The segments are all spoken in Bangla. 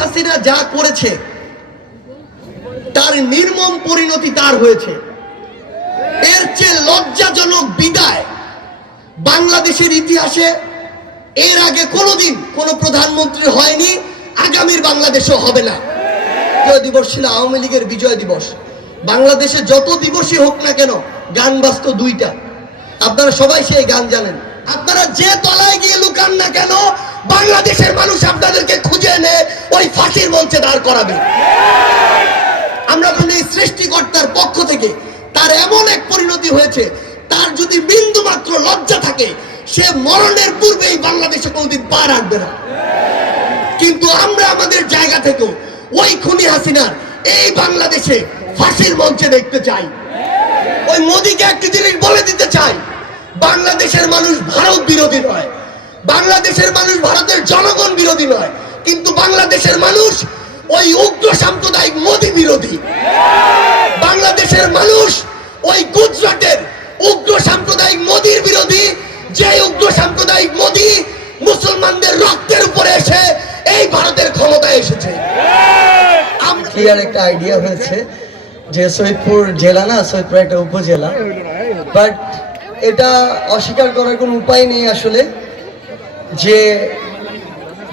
হাসিনা যা করেছে, তার নির্মম পরিণতি তার হয়েছে। এর চেয়ে লজ্জাজনক বিদায় বাংলাদেশের ইতিহাসে এর আগে কোনোদিন কোন প্রধানমন্ত্রী হয়নি, আগামীর বাংলাদেশও হবে না। বিজয় দিবস ছিল আওয়ামী লীগের বিজয় দিবস। বাংলাদেশে যত দিবসই হোক না কেন, গান বাজতো দুইটা। আপনারা সবাই সেই গান জানেন। আপনারা যে তলায় গিয়ে লুকান না কেন বাংলাদেশের মানুষ আপনাদেরকে খুঁজে এনে ওই ফাঁসির মঞ্চে দাঁড় করাবে। আমরা বলি সৃষ্টিকর্তার পক্ষ থেকে তার এমন এক পরিণতি হয়েছে, তার যদি বিন্দু মাত্র লজ্জা থাকে, সে মরণের পূর্বেই বাংলাদেশে কোনোদিন পা রাখবে না। কিন্তু আমরা আমাদের জায়গা থেকেও ওই খুনি হাসিনার এই বাংলাদেশে ফাঁসির মঞ্চে দেখতে চাই। ওই মোদীকে একটি জিনিস বলে দিতে চাই, বাংলাদেশের মানুষ ভারত বিরোধী নয়। বাংলাদেশের মানুষ ভারতের জনগণ বিরোধী নয়, কিন্তু বাংলাদেশের মানুষ ওই উগ্র সাম্প্রদায়িক মোদী বিরোধী। বাংলাদেশের মানুষ ওই গুজরাটের উগ্র সাম্প্রদায়িক মোদীর বিরোধী যে উগ্র সাম্প্রদায়িক মোদি মুসলমানদের রক্তের উপরে এসে এই ভারতের ক্ষমতায় এসেছে। ক্লিয়ার একটা আইডিয়া হয়েছে যে সৈয়দপুর জেলা না, সৈয়দপুর একটা উপজেলা বাট এটা অস্বীকার করার কোনো উপায় নেই আসলে। যে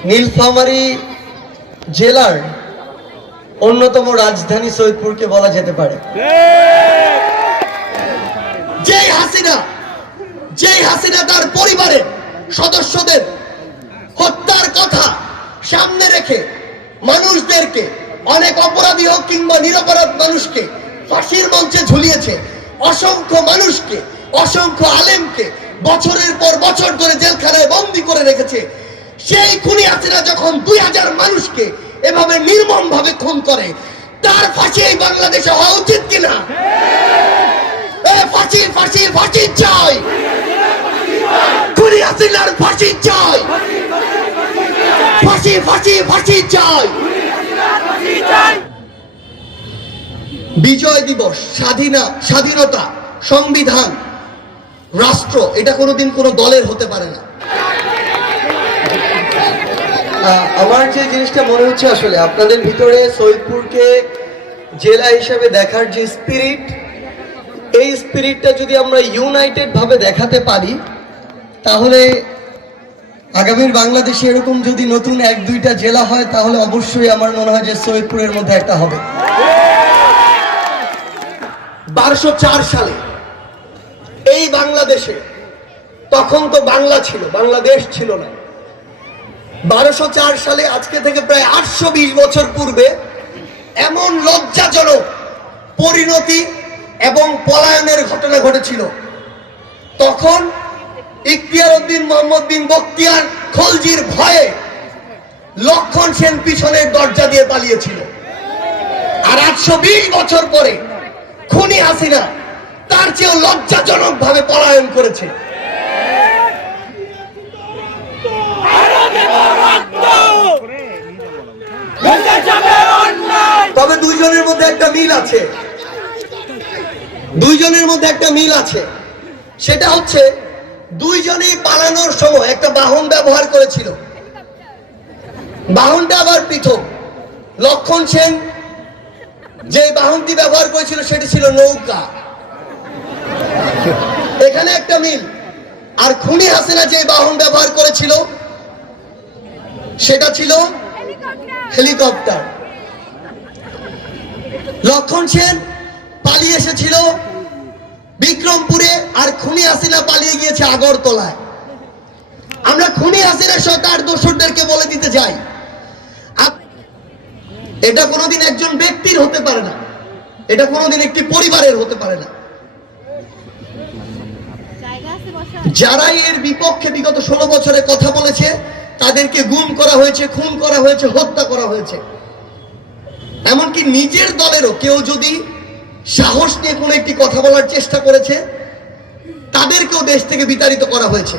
নীলফামারী জেলার অন্যতম রাজধানী সৈয়দপুরকে বলা যেতে পারে। যেই হাসিনা! যেই হাসিনা তার পরিবারের সদস্যদের হত্যার কথা সামনে রেখে মানুষদেরকে, অনেক অপরাধী হোক কিংবা নিরপরাধ মানুষকে, ফাঁসির মঞ্চে ঝুলিয়েছে। অসংখ্য মানুষকে, অসংখ্য আলেমকে বছরের পর বছর ধরে জেলখানায় বন্দি করে রেখেছে। সেই খুনি হাসিনা যখন দুই হাজার মানুষকে এভাবে নির্মম ভাবে খুন করে, তার ফাঁসি এই বাংলাদেশে হওয়া উচিত কিনা? ফাঁসি ফাঁসি ফাঁসি চাই খুনি হাসিনার ফাঁসি চাই ফাঁসি ফাঁসি ফাঁসি চাই বিজয় দিবস, স্বাধীনা, স্বাধীনতা, সংবিধান রাষ্ট্র এটা কোনোদিন কোনো দলের হতে পারে না। আমার যে জিনিসটা মনে হচ্ছে আসলে আপনাদের ভিতরে সৈয়দপুরকে জেলা হিসাবে দেখার যে স্পিরিট এই স্পিরিটটা যদি আমরা ইউনাইটেড ভাবে দেখাতে পারি তাহলে আগামীর বাংলাদেশে এরকম যদি নতুন এক দুইটা জেলা হয় তাহলে অবশ্যই আমার মনে হয় যে সৈয়দপুরের মধ্যে একটা হবে। বারোশো চার সালে এই বাংলাদেশে, তখন তো বাংলা ছিল, বাংলাদেশ ছিল না। বারোশো চার সালে আজকে থেকে প্রায় আটশো বিশ বছর পূর্বে এমন লজ্জাজনক পরিণতি এবং পলায়নের ঘটনা ঘটেছিল। তখন ইখতিয়ার উদ্দিন মোহাম্মদ বিন বক্তিয়ার খলজির ভয়ে লক্ষণ সেন পিছনের দরজা দিয়ে পালিয়েছিল। আর আটশো বিশ বছর পরে খুনি হাসিনা তার চেয়েও লজ্জাজনক ভাবে পলায়ন করেছে। তবে দুইজনের মধ্যে একটা মিল আছে। দুইজনের মধ্যে একটা মিল আছে। সেটা হচ্ছে, দুইজনেই পালানোর সময় একটা বাহন ব্যবহার করেছিল। বাহনটা আবার পৃথক। লক্ষণ সেন যে বাহনটি ব্যবহার করেছিল, সেটি ছিল নৌকা। এখানে একটা মিল। আর খুনি হাসিনা যে বাহন ব্যবহার করেছিল সেটা ছিল হেলিকপ্টার। লক্ষণ সেন পালিয়ে এসেছিল বিক্রমপুরে আর খুনি হাসিনা পালিয়ে গিয়েছে আগরতলায়। আমরা খুনি হাসিনা সরকার দোসরদেরকে বলে দিতে চাই। আপ- এটা কোনোদিন একজন ব্যক্তির হতে পারে না। এটা কোনোদিন একটি পরিবারের হতে পারে না জায়গা আছে বসা যারাই এর বিপক্ষে বিগত ষোলো বছরে কথা বলেছে, তাদেরকে গুম করা হয়েছে, খুন করা হয়েছে, হত্যা করা হয়েছে। এমনকি নিজের দলেরও কেউ যদি সাহস নিয়ে কোনো একটি কথা বলার চেষ্টা করেছে, তাদেরকেও দেশ থেকে বিতাড়িত করা হয়েছে।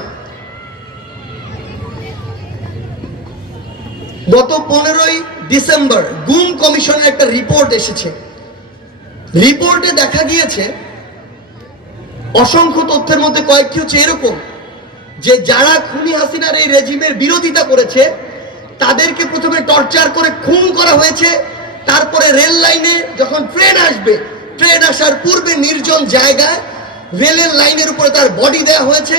গত পনেরোই ডিসেম্বর গুম কমিশনের একটা রিপোর্ট এসেছে। রিপোর্টে দেখা গিয়েছে অসংখ্য তথ্যের মধ্যে কয়েকটি হচ্ছে এরকম যে যারা খুনি হাসিনার এই রেজিমের বিরোধিতা করেছে, তাদেরকে প্রথমে টর্চার করে খুন করা হয়েছে, তারপরে রেল লাইনে যখন ট্রেন আসবে, ট্রেন আসার পূর্বে নির্জন জায়গায় রেলের লাইনের উপরে তার বডি দেওয়া হয়েছে,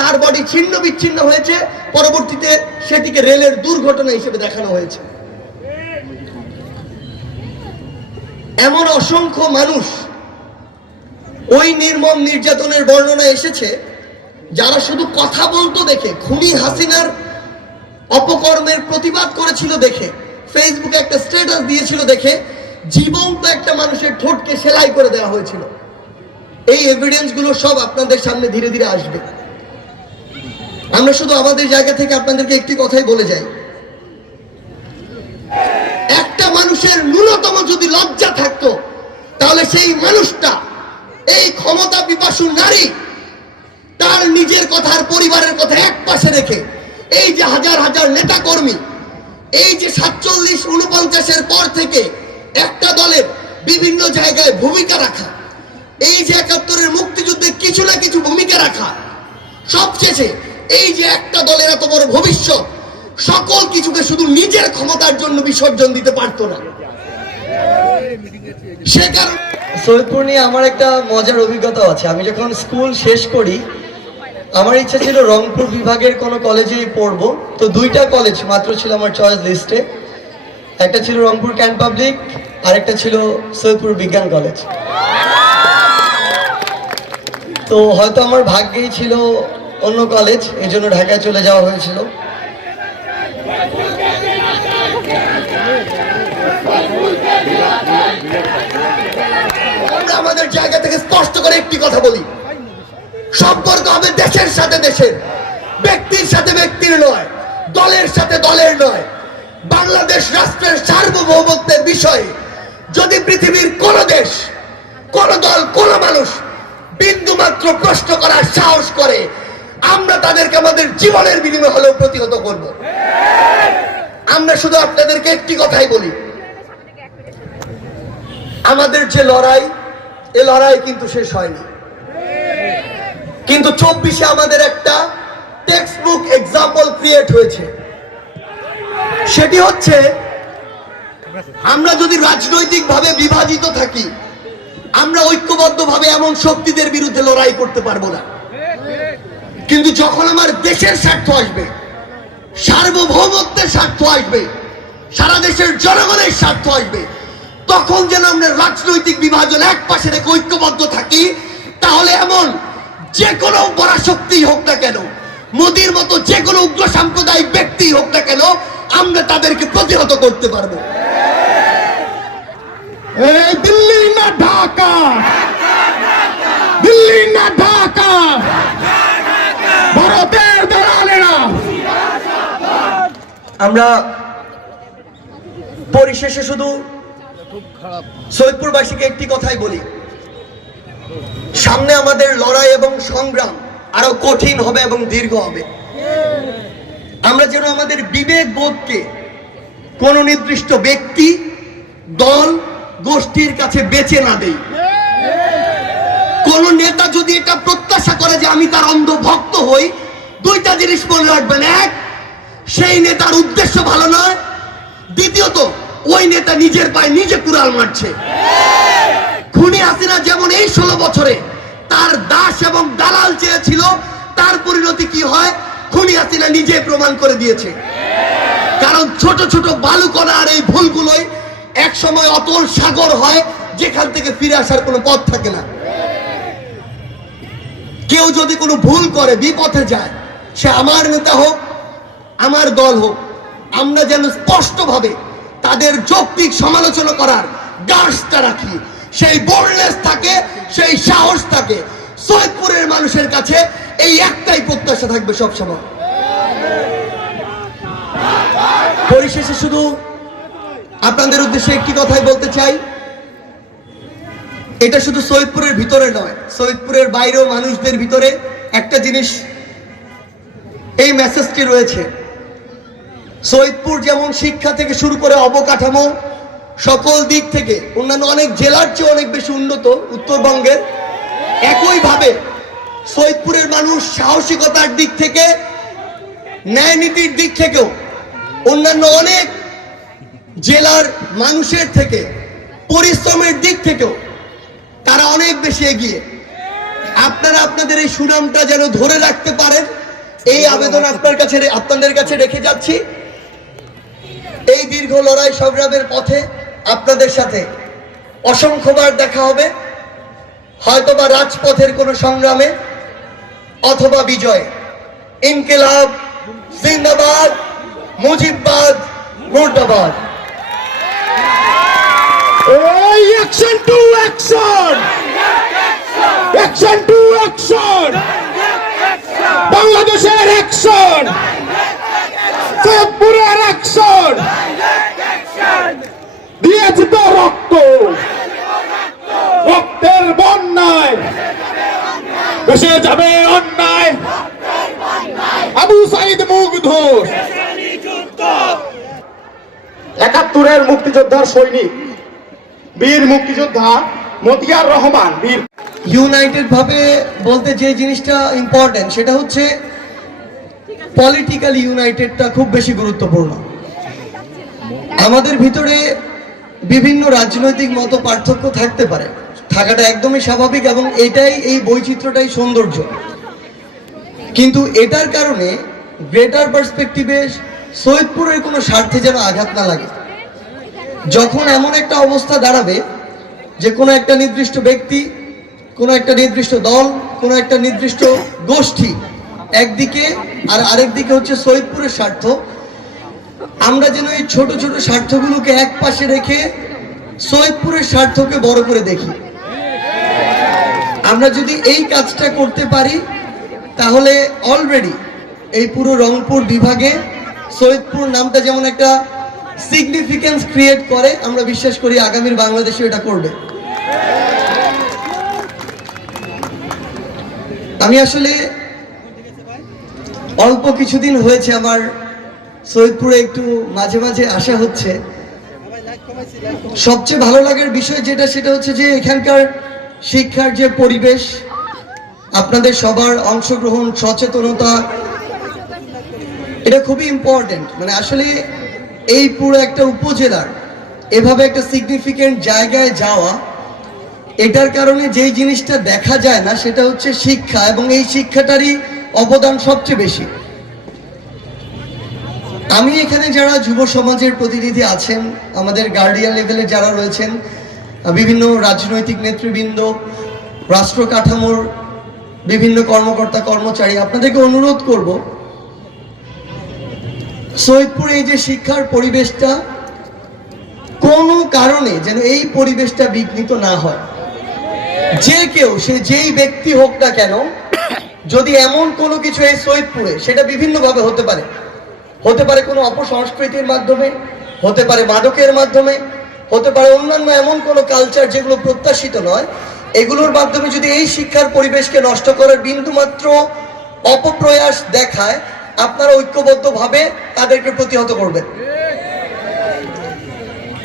তার বডি ছিন্ন বিচ্ছিন্ন হয়েছে, পরবর্তীতে সেটিকে রেলের দুর্ঘটনা হিসেবে দেখানো হয়েছে। এমন অসংখ্য মানুষ ওই নির্মম নির্যাতনের বর্ণনা এসেছে, যারা শুধু কথা বলতো দেখে, খুনি হাসিনার অপকর্মের প্রতিবাদ করেছিল দেখে ফেসবুকে একটা স্ট্যাটাস দিয়েছিল দেখে, জীবন্ত একটা মানুষের ঠোঁটকে সেলাই করে দেওয়া হয়েছিল। এই এভিডেন্সগুলো সব আপনাদের সামনে ধীরে ধীরে আসবে। আমরা শুধু আমাদের জায়গা থেকে আপনাদেরকে একটি কথাই বলে যাই। একটা মানুষের ন্যূনতম যদি লজ্জা থাকতো, তাহলে সেই মানুষটা এই ক্ষমতা পিপাসু নারী, তার নিজের কথা আর পরিবারের কথা এক পাশে রেখে, এই যে হাজার হাজার নেতা কর্মী এই যে সাতচল্লিশ উনপঞ্চাশের পর থেকে একটা দলের বিভিন্ন জায়গায় ভূমিকা রাখা, এই যে একাত্তরের মুক্তিযুদ্ধে কিছু না কিছু ভূমিকা রাখা সবশেষে এই যে একটা দলের এত বড় ভবিষ্যৎ, সকল কিছুকে শুধু নিজের ক্ষমতার জন্য বিসর্জন দিতে পারতো না। সে কারণে সৈয়দপুর নিয়ে আমার একটা মজার অভিজ্ঞতা আছে। আমি যখন স্কুল শেষ করি, আমার ইচ্ছা ছিল রংপুর বিভাগের কোনো কলেজেই পড়ব। তো দুইটা কলেজ মাত্র ছিল আমার চয়েস লিস্টে একটা ছিল রংপুর ক্যান্ট পাবলিক আর একটা ছিল সৈয়দপুর বিজ্ঞান কলেজ তো হয়তো আমার ভাগ্যেই ছিল অন্য কলেজ এই জন্য ঢাকায় চলে যাওয়া হয়েছিল আমরা আমাদের জায়গা থেকে স্পষ্ট করে একটি কথা বলি। সম্পর্ক হবে দেশের সাথে দেশের, ব্যক্তির সাথে ব্যক্তির নয়, দলের সাথে দলের নয়। বাংলাদেশ রাষ্ট্রের সার্বভৌমত্বের বিষয়ে যদি পৃথিবীর কোন দেশ, কোন দল, কোন মানুষ বিন্দু মাত্র প্রশ্ন করার সাহস করে, আমরা তাদেরকে আমাদের জীবনের বিনিময়ে হলেও প্রতিহত করব। আমরা শুধু আপনাদেরকে একটি কথাই বলি। আমাদের যে লড়াই এ লড়াই কিন্তু শেষ হয়নি। কিন্তু চব্বিশে আমাদের একটা টেক্সট বুক এক্সাম্পল ক্রিয়েট হয়েছে। সেটি হচ্ছে, আমরা যদি রাজনৈতিকভাবে বিভাজিত থাকি, আমরা ঐক্যবদ্ধভাবে এমন শক্তিদের বিরুদ্ধে লড়াই করতে পারব না। কিন্তু যখন আমার দেশের স্বার্থ আসবে, সার্বভৌমত্বের স্বার্থ আসবে, সারা দেশের জনগণের স্বার্থ আসবে তখন যেন আমরা রাজনৈতিক বিভাজন এক পাশে রেখে ঐক্যবদ্ধ থাকি তাহলে এমন যে কোনো পরাশক্তি হোক না কেন মোদির মতো যে কোনো উগ্র সাম্প্রদায়িক ব্যক্তি হোক না কেন আমরা তাদেরকে প্রতিহত করতে পারব। দিল্লি না ঢাকা? দিল্লি না ঢাকা? ভারতের দালালেরা। আমরা পরিশেষে শুধু সৈয়দপুরবাসীকে একটি কথাই বলি। সামনে আমাদের লড়াই এবং সংগ্রাম আরও কঠিন হবে এবং দীর্ঘ হবে। আমরা যেন আমাদের বিবেক বোধকে কোন নির্দিষ্ট ব্যক্তি, দল, গোষ্ঠীর কাছে বেচে না দেই। কোন নেতা যদি এটা প্রত্যাশা করে যে আমি তার অন্ধ ভক্ত হই, দুইটা জিনিস মনে রাখবেন। এক, সেই নেতার উদ্দেশ্য ভালো নয়। দ্বিতীয়ত ওই নেতা নিজের পায়ে নিজে কুড়াল মারছে। খুনি হাসিনা যেমন এই ষোলো বছরে তার দাস এবং দালাল চেয়েছিল, তার পরিণতি কি হয়? খুনি হাসিনা নিজে প্রমাণ করে দিয়েছে। কারণ ছোট ছোট বালুকণা আর এই ভুলগুলোই এক সময় অতল সাগর হয়, যেখান থেকে ফিরে আসার কোনো পথ থাকে না। কেউ যদি কোনো ভুল করে, বিপথে যায়, সে আমার নেতা হোক, আমার দল হোক, আমরা যেন স্পষ্টভাবে তাদের যৌক্তিক সমালোচনা করার গাছটা রাখি। সেই বোল্ডনেস থাকে, সেই সাহস থাকে। সৈয়দপুরের মানুষের কাছে এই একটাই প্রত্যাশা থাকবে সবসময় পরিশেষে শুধু আপনাদের উদ্দেশ্যে একটি কথাই বলতে চাই। এটা শুধু সৈয়দপুরের ভিতরে নয়, সৈয়দপুরের বাইরেও মানুষদের ভিতরে একটা জিনিস এই মেসেজটি রয়েছে। সৈয়দপুর যেমন শিক্ষা থেকে শুরু করে অবকাঠামো, সকল দিক থেকে অন্যান্য অনেক জেলার চেয়ে অনেক বেশি উন্নত উত্তরবঙ্গের। একইভাবে সৈয়দপুরের মানুষ সাহসিকতার দিক থেকে ন্যায় নীতির দিক থেকেও অন্যান্য অনেক জেলার মানুষের থেকে, পরিশ্রমের দিক থেকেও তারা অনেক বেশি এগিয়ে। আপনারা আপনাদের এই সুনামটা যেন ধরে রাখতে পারেন, এই আবেদন আপনার কাছে আপনাদের কাছে রেখে যাচ্ছি। এই দীর্ঘ লড়াই সংগ্রামের পথে আপনাদের সাথে অসংখ্যবার দেখা হবে, হয়তোবা রাজপথের কোনো সংগ্রামে, অথবা বিজয়। ইনকিলাব, জিন্দাবাদ, মুজিববাদ, মুর্দাবাদ। অ্যাকশন টু অ্যাকশন টু বাংলাদেশের অ্যাকশন অ্যাকশন দিয়েছি তো রক্ত। রক্তের বন্যায়। যাবে অন্যায়। আবু সাইদ মুগ্ধ একাত্তরের মুক্তিযোদ্ধার সৈনিক। বীর মুক্তিযোদ্ধা মতিয়ার রহমান, বীর। ইউনাইটেড ভাবে বলতে যে জিনিসটা ইম্পর্টেন্ট সেটা হচ্ছে পলিটিক্যালি ইউনাইটেডটা খুব বেশি গুরুত্বপূর্ণ। আমাদের ভিতরে বিভিন্ন রাজনৈতিক মত পার্থক্য থাকতে পারে। থাকাটা একদমই স্বাভাবিক এবং এটাই, এই বৈচিত্র্যটাই সৌন্দর্য। কিন্তু এটার কারণে গ্রেটার পার্সপেক্টিভে সৈয়দপুরের কোনো স্বার্থে যেন আঘাত না লাগে। যখন এমন একটা অবস্থা দাঁড়াবে যে কোনো একটা নির্দিষ্ট ব্যক্তি, কোনো একটা নির্দিষ্ট দল, কোনো একটা নির্দিষ্ট গোষ্ঠী একদিকে আর আরেক দিকে হচ্ছে সৈয়দপুরের স্বার্থ। আমরা যেন এই ছোট ছোট স্বার্থগুলোকে এক পাশে রেখে সৈয়দপুরের স্বার্থকে বড় করে দেখি। আমরা যদি এই কাজটা করতে পারি, তাহলে অলরেডি এই পুরো রংপুর বিভাগে সৈয়দপুর নামটা যেমন একটা সিগনিফিকেন্স ক্রিয়েট করে, আমরা বিশ্বাস করি আগামীর বাংলাদেশে এটা করবে। আমি আসলে অল্প কিছুদিন হয়েছে আমার সৈয়দপুরে একটু মাঝে মাঝে আসা হচ্ছে। সবচেয়ে ভালো লাগার বিষয় যেটা, সেটা হচ্ছে যে এখানকার শিক্ষার যে পরিবেশ, আপনাদের সবার অংশগ্রহণ, সচেতনতা, এটা খুবই ইম্পর্টেন্ট মানে আসলে এই পুরো একটা উপজেলার এভাবে একটা সিগনিফিকেন্ট জায়গায় যাওয়া, এটার কারণে যেই জিনিসটা দেখা যায় না, সেটা হচ্ছে শিক্ষা। এবং এই শিক্ষাটারই অবদান সবচেয়ে বেশি। আমি এখানে যারা যুব সমাজের প্রতিনিধি আছেন, আমাদের গার্ডিয়ান লেভেলে যারা রয়েছেন, বিভিন্ন রাজনৈতিক নেতৃবৃন্দ, রাষ্ট্র কাঠামোর বিভিন্ন কর্মকর্তা, কর্মচারী, আপনাদেরকে অনুরোধ করব, সৈয়দপুরে এই যে শিক্ষার পরিবেশটা, কোনো কারণে যেন এই পরিবেশটা বিঘ্নিত না হয়। যে কেউ, সে যেই ব্যক্তি হোক না কেন যদি এমন কোনো কিছু এই সৈয়দপুরে, সেটা বিভিন্নভাবে হতে পারে। হতে পারে কোনো অপসংস্কৃতির মাধ্যমে, হতে পারে মাদকের মাধ্যমে, হতে পারে অন্যান্য এমন কোনো কালচার যেগুলো প্রত্যাশিত নয়, এগুলোর মাধ্যমে যদি এই শিক্ষার পরিবেশকে নষ্ট করার বিন্দুমাত্র অপপ্রয়াস দেখায়, আপনারা ঐক্যবদ্ধভাবে তাদেরকে প্রতিহত করবেন।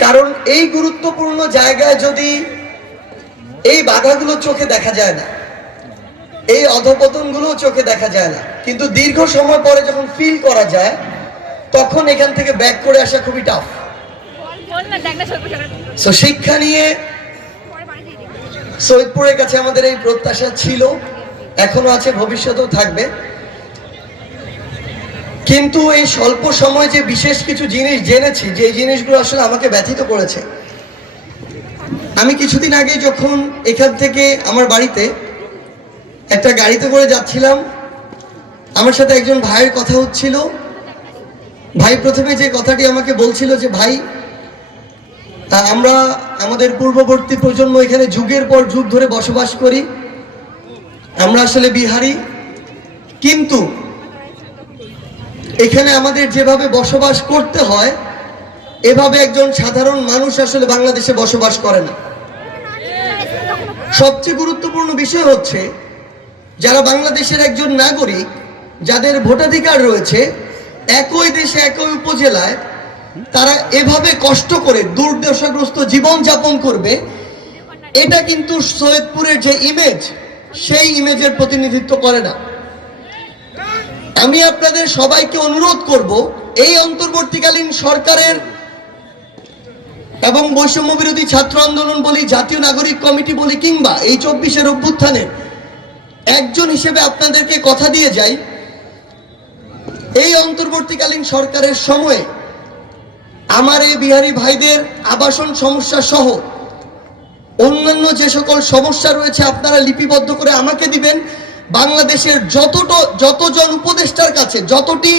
কারণ এই গুরুত্বপূর্ণ জায়গায় যদি এই বাধাগুলো চোখে দেখা যায় না এই অধপতনগুলো চোখে দেখা যায় না। কিন্তু দীর্ঘ সময় পরে যখন ফিল করা যায়, তখন এখান থেকে ব্যাক করে আসা খুবই টাফ শিক্ষা নিয়ে। সৈয়দপুরের কাছে আমাদের এই প্রত্যাশা ছিল, এখনও আছে, ভবিষ্যতেও থাকবে। কিন্তু এই স্বল্প সময় যে বিশেষ কিছু জিনিস জেনেছি, যে জিনিসগুলো আসলে আমাকে ব্যথিত করেছে। আমি কিছুদিন আগে যখন এখান থেকে আমার বাড়িতে একটা গাড়িতে করে যাচ্ছিলাম। আমার সাথে একজন ভাইয়ের কথা হচ্ছিল। ভাই প্রথমে যে কথাটি আমাকে বলছিল যে, ভাই আমরা আমাদের পূর্ববর্তী প্রজন্ম এখানে যুগের পর যুগ ধরে বসবাস করি। আমরা আসলে বিহারি। কিন্তু এখানে আমাদের যেভাবে বসবাস করতে হয়, এভাবে একজন সাধারণ মানুষ আসলে বাংলাদেশে বসবাস করে না। সবচেয়ে গুরুত্বপূর্ণ বিষয় হচ্ছে যারা বাংলাদেশের একজন নাগরিক, যাদের ভোটাধিকার রয়েছে, একই দেশে একই উপজেলায়, তারা এভাবে কষ্ট করে দুর্দশাগ্রস্ত জীবন যাপন করবে, এটা কিন্তু সৈয়দপুরের যে ইমেজ সেই ইমেজের প্রতিনিধিত্ব করে না। আমি আপনাদের সবাইকে অনুরোধ করব, এই অন্তর্বর্তীকালীন সরকারের এবং বৈষম্য বিরোধী ছাত্র আন্দোলন বলি, জাতীয় নাগরিক কমিটি বলি, কিংবা এই চব্বিশের অভ্যুত্থানে একজন হিসেবে আপনাদেরকে কথা দিয়ে যাই। এই অন্তর্বর্তীকালীন সরকারের সময়ে আমার এই বিহারি ভাইদের আবাসন সমস্যা সহ অন্যান্য যে সকল সমস্যা রয়েছে আপনারা লিপিবদ্ধ করে আমাকে দিবেন। বাংলাদেশের যতটা যতজন উপদেষ্টার কাছে, যতটি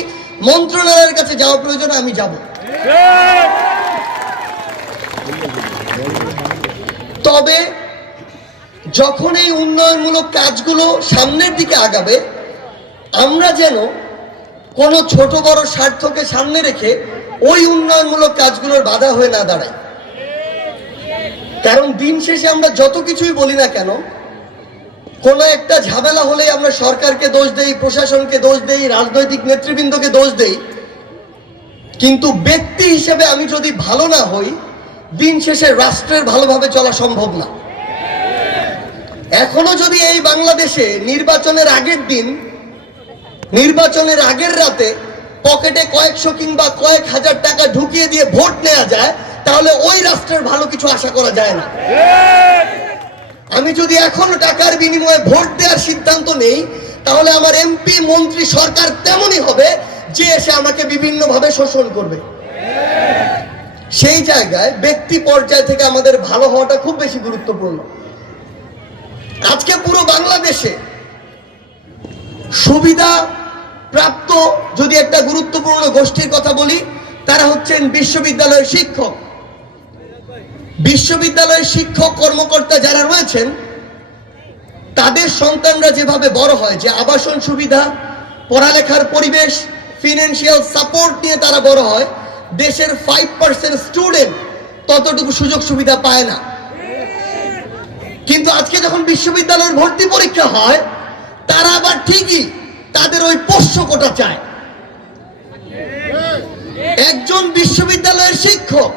মন্ত্রণালয়ের কাছে যাওয়া প্রয়োজন, আমি যাব। তবে যখন এই উন্নয়নমূলক কাজগুলো সামনের দিকে আগাবে, আমরা যেন কোনো ছোট বড় স্বার্থকে সামনে রেখে ওই উন্নয়নমূলক কাজগুলোর বাধা হয়ে না দাঁড়ায় কারণ দিন শেষে আমরা যত কিছুই বলি না কেন, কোনো একটা ঝামেলা হলে আমরা সরকারকে দোষ দেই, প্রশাসনকে দোষ দেই, রাজনৈতিক নেতৃবৃন্দকে দোষ দেই। কিন্তু ব্যক্তি হিসেবে আমি যদি ভালো না হই, দিন শেষে রাষ্ট্রের ভালোভাবে চলা সম্ভব না। এখনও যদি এই বাংলাদেশে নির্বাচনের আগের দিন, নির্বাচনের আগের রাতে পকেটে কয়েকশো কিংবা কয়েক হাজার টাকা ঢুকিয়ে দিয়ে ভোট নেওয়া যায়, তাহলে ওই রাষ্ট্রের ভালো কিছু আশা করা যায় না। আমি যদি এখন টাকার বিনিময়ে ভোট দেওয়ার সিদ্ধান্ত নেই, তাহলে আমার এমপি, মন্ত্রী সরকার তেমনই হবে যে এসে আমাকে বিভিন্নভাবে শোষণ করবে। সেই জায়গায় ব্যক্তি পর্যায় থেকে আমাদের ভালো হওয়াটা খুব বেশি গুরুত্বপূর্ণ। আজকে পুরো বাংলাদেশে সুবিধা প্রাপ্ত যদি একটা গুরুত্বপূর্ণ গোষ্ঠীর কথা বলি, তারা হচ্ছেন বিশ্ববিদ্যালয়ের শিক্ষক। বিশ্ববিদ্যালয়ের শিক্ষক কর্মকর্তা যারা রয়েছেন, তাদের সন্তানরা যেভাবে বড় হয়, যে আবাসন সুবিধা, পড়ালেখার পরিবেশ ফিনান্সিয়াল সাপোর্ট নিয়ে তারা বড় হয়, দেশের ফাইভ পার্সেন্ট স্টুডেন্ট ততটুকু সুযোগ সুবিধা পায় না। কিন্তু আজকে যখন বিশ্ববিদ্যালয়ের ভর্তি পরীক্ষা হয়, তারা আবার ঠিকই তাদের ওই পোষ্য কোটা চায়। একজন বিশ্ববিদ্যালয়ের শিক্ষক,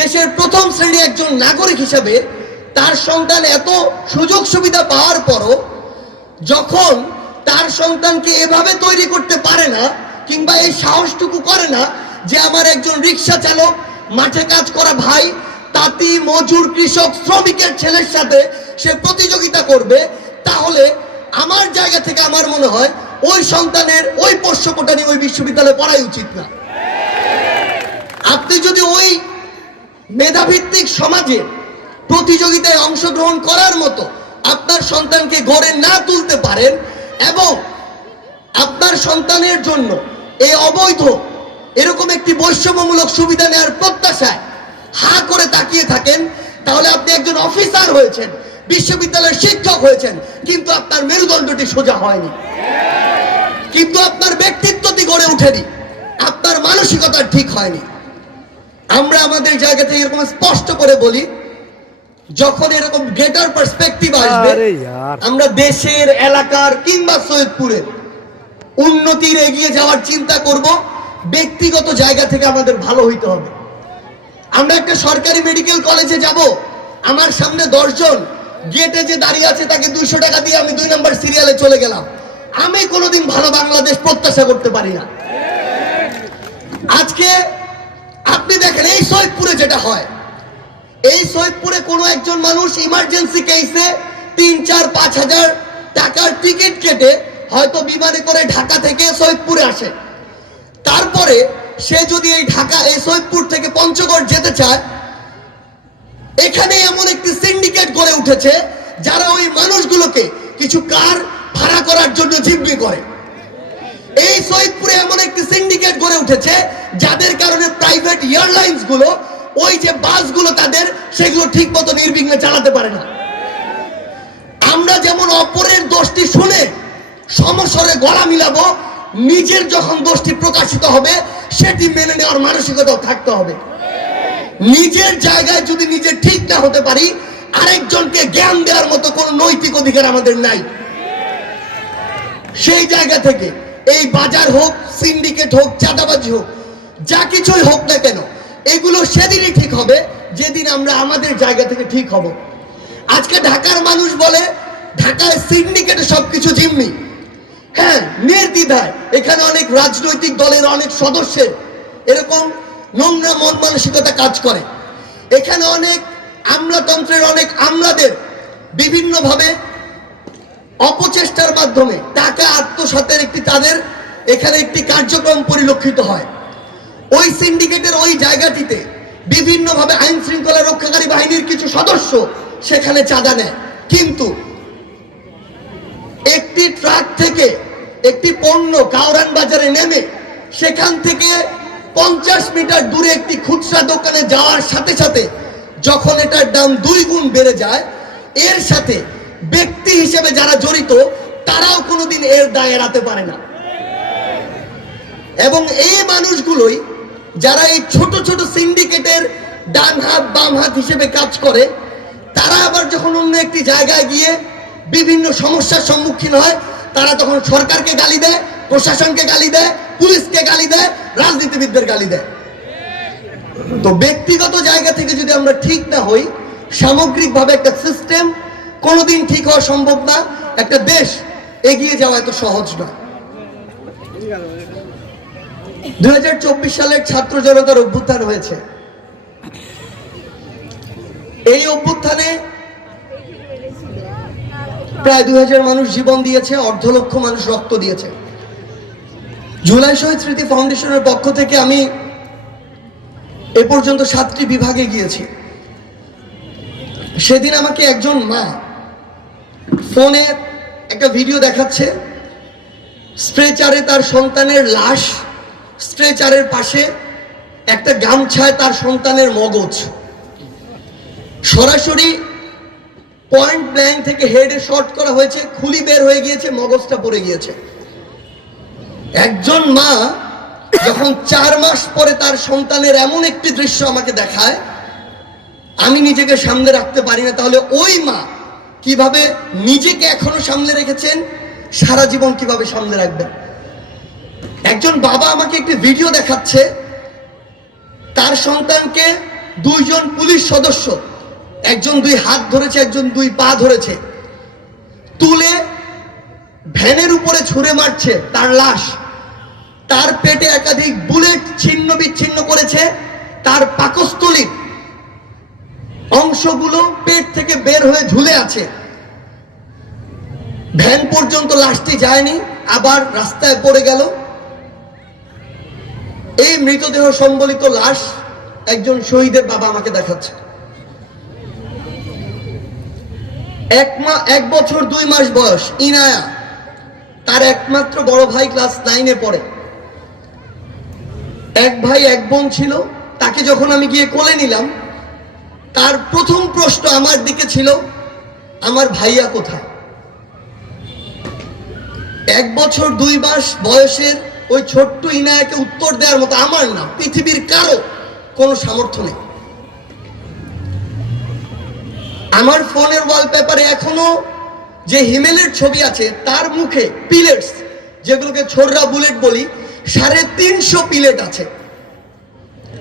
দেশের প্রথম শ্রেণি একজন নাগরিক হিসাবে তার সন্তান এত সুযোগ সুবিধা পাওয়ার পরও যখন তার সন্তানকে এভাবে তৈরি করতে পারে না, কিংবা এই সাহসটুকু করে না যে আমার একজন রিক্সা চালক, মাঠে কাজ করা ভাই তাঁতি, মজুর, কৃষক, শ্রমিকের ছেলের সাথে সে প্রতিযোগিতা করবে, তাহলে আমার জায়গা থেকে আমার মনে হয় ওই সন্তানের, ওই পোষ্যকোটা ওই বিশ্ববিদ্যালয়ে পড়াই উচিত না। আপনি যদি ওই মেধাভিত্তিক সমাজে প্রতিযোগিতায় অংশগ্রহণ করার মতো আপনার সন্তানকে গড়ে না তুলতে পারেন এবং আপনার সন্তানের জন্য এই অবৈধ, এরকম একটি বৈষম্যমূলক সুবিধা নেওয়ার প্রত্যাশায় হা করে তাকিয়ে থাকেন তাহলে আপনি একজন অফিসার হয়েছেন বিশ্ববিদ্যালয়ের শিক্ষক হয়েছেন কিন্তু আপনার মেরুদণ্ডটি সোজা হয়নি। কিন্তু আপনার ব্যক্তিত্বটি গড়ে ওঠেনি আপনার মানসিকতা ঠিক হয়নি। আমরা আমাদের জায়গা থেকে এরকম স্পষ্ট করে বলি যখন এরকম গ্রেটার পার্সপেক্টিভ আসবে আমরা দেশের এলাকার কিংবা সৈয়দপুরের উন্নতির এগিয়ে যাওয়ার চিন্তা করব ব্যক্তিগত জায়গা থেকে আমাদের ভালো হইতে হবে। আমরা একটা সরকারি মেডিকেল কলেজে যাব। আমার সামনে দশজন গেটে যে দাঁড়িয়ে আছে, তাকে দুইশো টাকা দিয়ে আমি দুই নম্বর সিরিয়ালে চলে গেলাম। আমি কোনোদিন ভালো বাংলাদেশ প্রত্যাশা করতে পারি না। আজকে আপনি দেখেন, এই সৈয়দপুরে যেটা হয়, এই সৈয়দপুরে কোনো একজন মানুষ ইমার্জেন্সি কেসে তিন, চার, পাঁচ হাজার টাকার টিকিট কেটে হয়তো বিমানে করে ঢাকা থেকে সৈয়দপুরে আসে। তারপরে সে যদি এই ঢাকা, এই সৈয়দপুর থেকে পঞ্চগড় যেতে চায়, এখানে এমন একটি সিন্ডিকেট গড়ে উঠেছে যারা ওই মানুষগুলোকে কিছু কার ভাড়া করার জন্য জিম্মি করে। এই সৈয়দপুরে এমন একটি সিন্ডিকেট গড়ে উঠেছে যাদের কারণে প্রাইভেট এয়ারলাইন্সগুলো, ওই যে বাসগুলো তাদের, সেগুলো ঠিক মতো নির্বিঘ্নে চালাতে পারে না। আমরা যেমন অপরের দোষটি শুনে সমস্বরে গলা মিলাবো, নিজের যখন দোষটি প্রকাশিত হবে সেটি মেনে নেওয়ার মানসিকতাও থাকতে হবে। নিজের জায়গায় যদি নিজে ঠিক না হতে পারি, আরেকজনকে জ্ঞান দেওয়ার মতো কোনো নৈতিক অধিকার আমাদের নাই। সেই জায়গা থেকে, এই বাজার হোক, সিন্ডিকেট হোক, চাঁদাবাজি হোক, যা কিছুই হোক না কেন, এগুলো সেদিনই ঠিক হবে, যেদিন আমরা আমাদের জায়গা থেকে ঠিক হব। আজকে ঢাকার মানুষ বলে, ঢাকায় সিন্ডিকেটে সবকিছু জিম্মি। হ্যাঁ নির্দ্বিধায়। এখানে অনেক রাজনৈতিক দলের অনেক সদস্যের এরকম নোংরা মন মানসিকতা কাজ করে। এখানে অনেক আমলাতন্ত্রের অনেক আমলাদের বিভিন্নভাবে অপচেষ্টার মাধ্যমে টাকা আত্মসাতের একটি তাদের এখানে একটি কার্যক্রম পরিলক্ষিত হয়। ওই সিন্ডিকেটের ওই জায়গাটিতে বিভিন্নভাবে আইন শৃঙ্খলা রক্ষাকারী বাহিনীর কিছু সদস্য সেখানে চাঁদা নেয়। কিন্তু একটি ট্রাক থেকে একটি পণ্য কাউরান বাজারে নেমে সেখান থেকে পঞ্চাশ মিটার দূরে একটি খুচরা দোকানে যাওয়ার সাথে সাথে যখন এটার দাম দুই গুণ বেড়ে যায়, এর সাথে ব্যক্তি হিসেবে যারা জড়িত, তারাও কোনোদিন এর দায় এড়াতে পারে না। এবং এই মানুষগুলোই যারা এই ছোট ছোট সিন্ডিকেটের ডান হাত, বাম হাত হিসেবে কাজ করে, তারা আবার যখন অন্য একটি জায়গায় গিয়ে বিভিন্ন সমস্যার সম্মুখীন হয় তারা তখন সরকারকে গালি দেয়, প্রশাসনকে গালি দেয়, পুলিশকে গালি দেয়, রাজনীতিবিদদের গালি দেয়। তো ব্যক্তিগত জায়গা থেকে যদি আমরা ঠিক না হই, সামগ্রিকভাবে একটা সিস্টেম কোনোদিন ঠিক হওয়া সম্ভব না, একটা দেশ এগিয়ে যাওয়া এত সহজ নয়। দুই চব্বিশ সালের ছাত্র জনতার অভ্যুত্থান হয়েছে। এই অভ্যুত্থানে প্রায় দুই হাজার মানুষ জীবন দিয়েছে অর্ধ লক্ষ মানুষ রক্ত দিয়েছে। জুলাই শহীদ স্মৃতি ফাউন্ডেশনের পক্ষ থেকে আমি এ পর্যন্ত সাতটি বিভাগে গিয়েছি। সেদিন আমাকে একজন মা ফোনে একটা ভিডিও দেখাচ্ছে। স্ট্রেচারে তার সন্তানের লাশ, স্ট্রেচারের পাশে একটা গামছায় তার সন্তানের মগজ। সরাসরি পয়েন্ট ব্ল্যাঙ্ক থেকে হেডে শর্ট করা হয়েছে, খুলি বের হয়ে গিয়েছে, মগজটা পড়ে গিয়েছে। একজন মা যখন চার মাস পরে তার সন্তানের এমন একটি দৃশ্য আমাকে দেখায়, আমি নিজেকে সামনে রাখতে পারি না। তাহলে ওই মা কীভাবে নিজেকে এখনও সামনে রেখেছেন, সারা জীবন কীভাবে সামনে রাখবেন? একজন বাবা আমাকে একটি ভিডিও দেখাচ্ছে, তার সন্তানকে দুইজন পুলিশ সদস্য একজন দুই হাত ধরেছে, একজন দুই পা ধরেছে। তুলে ভ্যানের উপরে ছুঁড়ে মারছে, তার লাশ। তার পেটে একাধিক বুলেট ছিন্ন বিচ্ছিন্ন করেছে, তার পাকস্থলীর অংশগুলো পেট থেকে বের হয়ে ঝুলে আছে। ভ্যান পর্যন্ত লাশটি যায়নি, আবার রাস্তায় পড়ে গেল। এই মৃতদেহ সম্বলিত লাশ একজন শহীদের বাবা আমাকে দেখাচ্ছে। এক মা, এক বছর দুই মাস বয়স, ইনায়া। তার একমাত্র বড় ভাই ক্লাস নাইনে পড়ে। এক ভাই, এক বোন ছিল, তাকে যখন আমি গিয়ে কোলে নিলাম, তার প্রথম প্রশ্ন আমার দিকে ছিল, আমার ভাইয়া কোথায়? এক বছর দুই মাস বয়সের ওই ছোট্ট ইনায়াকে উত্তর দেওয়ার মতো আমার না, পৃথিবীর কারও কোনো সামর্থ্য নেই। আমার ফোনের ওয়ালপেপারে এখনও যে হিমেলের ছবি আছে, তার মুখে পিলেটস যেগুলোকে ছোড়রা বুলেট বলি, সাড়ে তিনশো পিলেট আছে।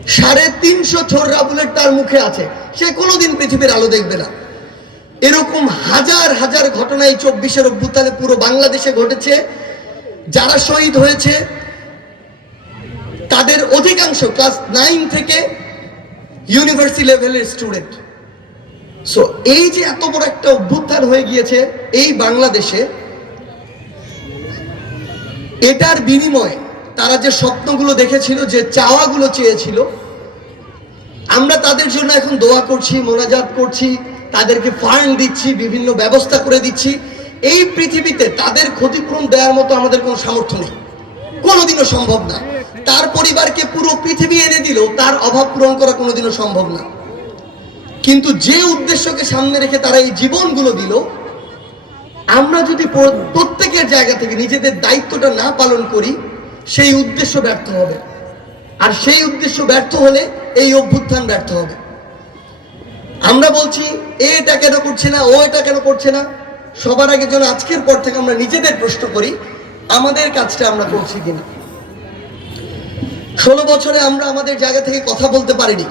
সাড়ে তিনশো ছোড়রা বুলেট তার মুখে আছে। সে কোনোদিন পৃথিবীর আলো দেখবে না। এরকম হাজার হাজার ঘটনা এই চব্বিশের অভ্যুত্থানে পুরো বাংলাদেশে ঘটেছে। যারা শহীদ হয়েছে, তাদের অধিকাংশ ক্লাস নাইন থেকে ইউনিভার্সিটি লেভেলের স্টুডেন্ট সো এই যে এত বড় একটা অভ্যুত্থান হয়ে গিয়েছে এই বাংলাদেশে, এটার বিনিময়ে তারা যে স্বপ্নগুলো দেখেছিল, যে চাওয়াগুলো চেয়েছিল, আমরা তাদের জন্য এখন দোয়া করছি, মোনাজাত করছি, তাদেরকে ফান্ড দিচ্ছি, বিভিন্ন ব্যবস্থা করে দিচ্ছি। এই পৃথিবীতে তাদের ক্ষতিপূরণ দেওয়ার মতো আমাদের কোনো সামর্থ্য নেই। কোনোদিনও সম্ভব না। তার পরিবারকে পুরো পৃথিবী এনে দিল তার অভাব পূরণ করা কোনোদিনও সম্ভব না। কিন্তু যে উদ্দেশ্যকে সামনে রেখে তারা এই জীবনগুলো দিল, আমরা যদি প্রত্যেকের জায়গা থেকে নিজেদের দায়িত্বটা না পালন করি, সেই উদ্দেশ্য ব্যর্থ হবে। আর সেই উদ্দেশ্য ব্যর্থ হলে এই অভ্যুত্থান ব্যর্থ হবে। আমরা বলছি এ এটা কেন করছে না, ও এটা কেন করছে না? সবার আগে যেন আজকের পর থেকে আমরা নিজেদের প্রশ্ন করি, আমাদের কাজটা আমরা করছি কিনা? ষোলো বছরে আমরা আমাদের জায়গা থেকে কথা বলতে পারিনি।